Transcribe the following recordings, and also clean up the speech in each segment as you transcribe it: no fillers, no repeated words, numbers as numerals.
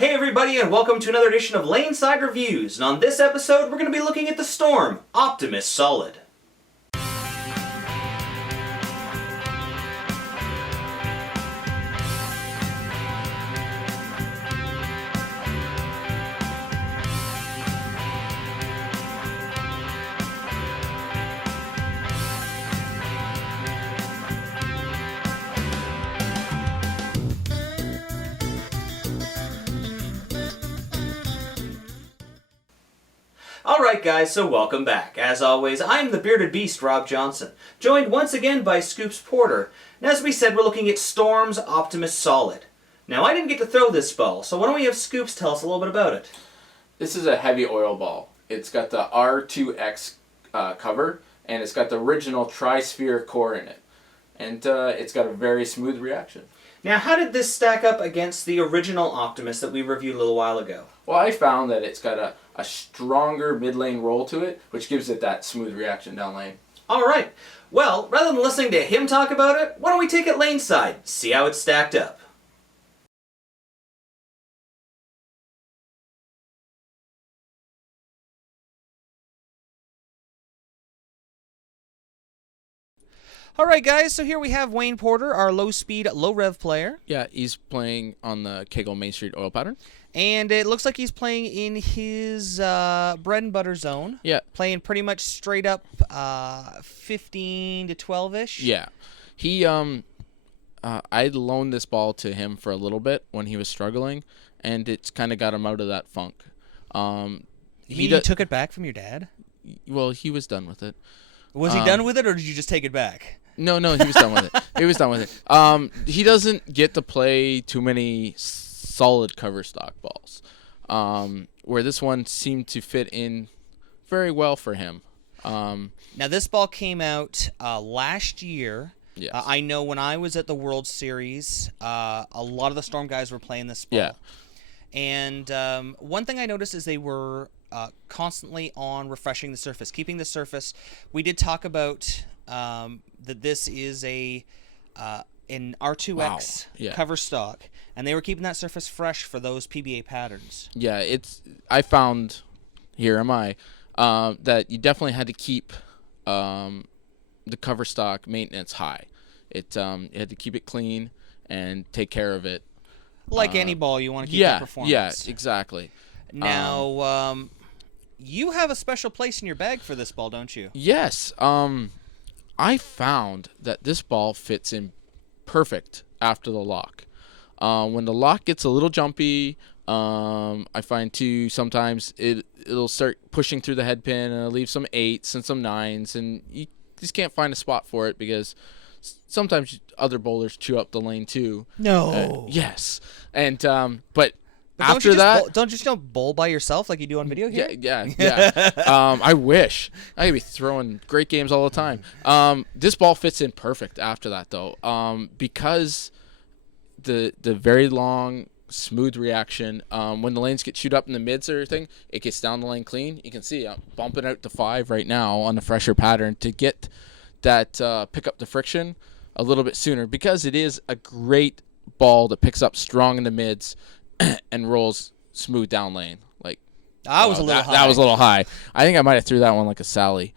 Hey everybody, and welcome to another edition of Laneside Reviews, and on this episode we're going to be looking at the Storm, Optimus Solid. Alright guys, so welcome back. As always, I'm the bearded beast, Rob Johnson, joined once again by Scoops Porter. And as we said, we're looking at Storm's Optimus Solid. Now, I didn't get to throw this ball, so why don't we have Scoops tell us a little bit about it? This is a heavy oil ball. It's got the R2X cover, and it's got the original tri-sphere core in it. And it's got a very smooth reaction. Now, how did this stack up against the original Optimus that we reviewed a little while ago? Well, I found that it's got a stronger mid-lane roll to it, which gives it that smooth reaction down lane. Alright, well, rather than listening to him talk about it, why don't we take it laneside, see how it's stacked up. Alright guys, so here we have Wayne Porter, our low-speed, low-rev player. Yeah, he's playing on the KEGEL Main Street oil pattern. And it looks like he's playing in his bread and butter zone. Yeah. Playing pretty much straight up 15 to 12-ish. Yeah. He, I loaned this ball to him for a little bit when he was struggling, and it's kind of got him out of that funk. You took it back from your dad? Well, he was done with it. Was he done with it, or did you just take it back? No, he was done with it. He was done with it. He doesn't get to play too many solid cover stock balls, where this one seemed to fit in very well for him. Now, this ball came out last year. Yes. I know when I was at the World Series, a lot of the Storm guys were playing this ball. Yeah. And one thing I noticed is they were constantly on refreshing the surface, keeping the surface. We did talk about that this is an R2X cover stock, and they were keeping that surface fresh for those PBA patterns. Yeah, I found, that you definitely had to keep the cover stock maintenance high. You had to keep it clean and take care of it. Like any ball, you want to keep that performance. Yeah, exactly. Now, you have a special place in your bag for this ball, don't you? Yes. I found that this ball fits in perfect after the lock. When the lock gets a little jumpy, I find too sometimes it'll start pushing through the head pin and it'll leave some 8s and some 9s, and you just can't find a spot for it because sometimes other bowlers chew up the lane too. No. Yes. And but after that, don't you just bowl by yourself like you do on video here? Yeah. I wish I could be throwing great games all the time. This ball fits in perfect after that though, because the very long smooth reaction. When the lanes get chewed up in the mids or everything, it gets down the lane clean. You can see I'm bumping out to 5 right now on the fresher pattern to get that pick up the friction a little bit sooner, because it is a great ball that picks up strong in the mids and rolls smooth down lane. Like that was a little high. That was a little high. I think I might have threw that one like a Sally.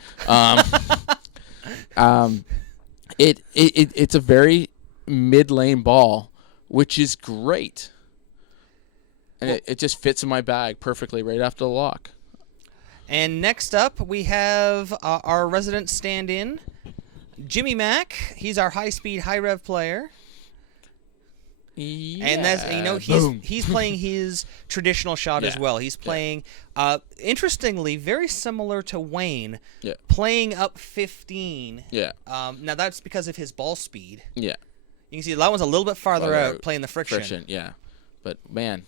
It's a very mid lane ball, which is great. And it just fits in my bag perfectly right after the lock. And next up, we have our resident stand-in, Jimmy Mack. He's our high-speed, high-rev player. Yeah. And that's he's playing his traditional shot as well. He's playing, interestingly, very similar to Wayne, playing up 15. Yeah. Now that's because of his ball speed. Yeah. You can see that one's a little bit farther out, playing the friction. Yeah. But man,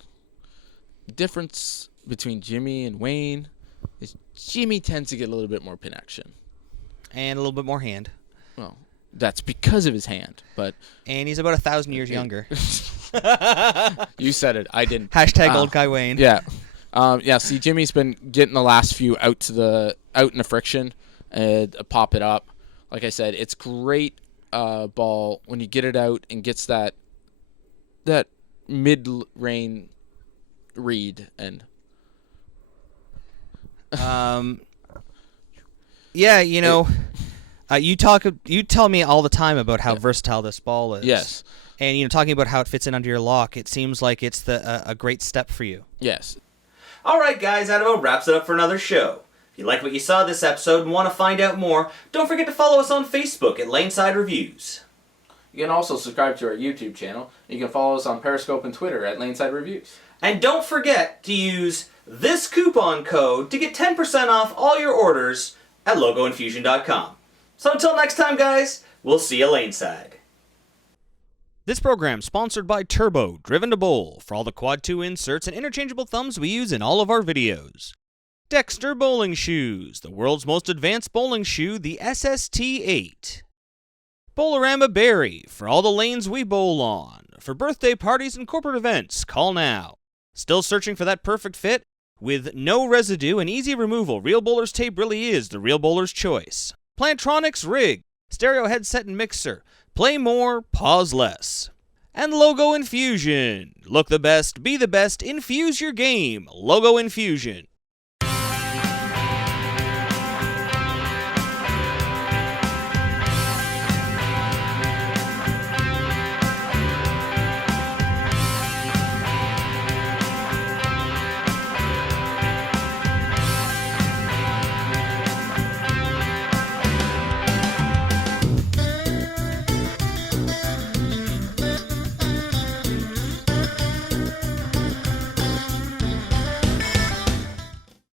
the difference between Jimmy and Wayne is Jimmy tends to get a little bit more pin action. And a little bit more hand. Well, that's because of his hand, and he's about 1,000 years younger. You said it. I didn't. # old guy Wayne. Yeah. See, Jimmy's been getting the last few out in the friction and pop it up. Like I said, it's great ball when you get it out and gets that mid-range read and. Yeah, you know, you tell me all the time about how versatile this ball is. Yes. And, you know, talking about how it fits in under your lock, it seems like it's a great step for you. Yes. Alright guys, that about wraps it up for another show. If you like what you saw this episode and want to find out more, don't forget to follow us on Facebook at Laneside Reviews. You can also subscribe to our YouTube channel. You can follow us on Periscope and Twitter at Laneside Reviews. And don't forget to use this coupon code to get 10% off all your orders at logoinfusion.com. So until next time guys, we'll see you Laneside. This program sponsored by Turbo, Driven to Bowl, for all the Quad 2 inserts and interchangeable thumbs we use in all of our videos. Dexter Bowling Shoes, the world's most advanced bowling shoe, the SST-8. Bowlerama Berry, for all the lanes we bowl on. For birthday parties and corporate events, call now. Still searching for that perfect fit? With no residue and easy removal, Real Bowler's tape really is the Real Bowler's choice. Plantronics Rig, stereo headset and mixer. Play more, pause less. And Logo Infusion. Look the best, be the best, infuse your game. Logo Infusion.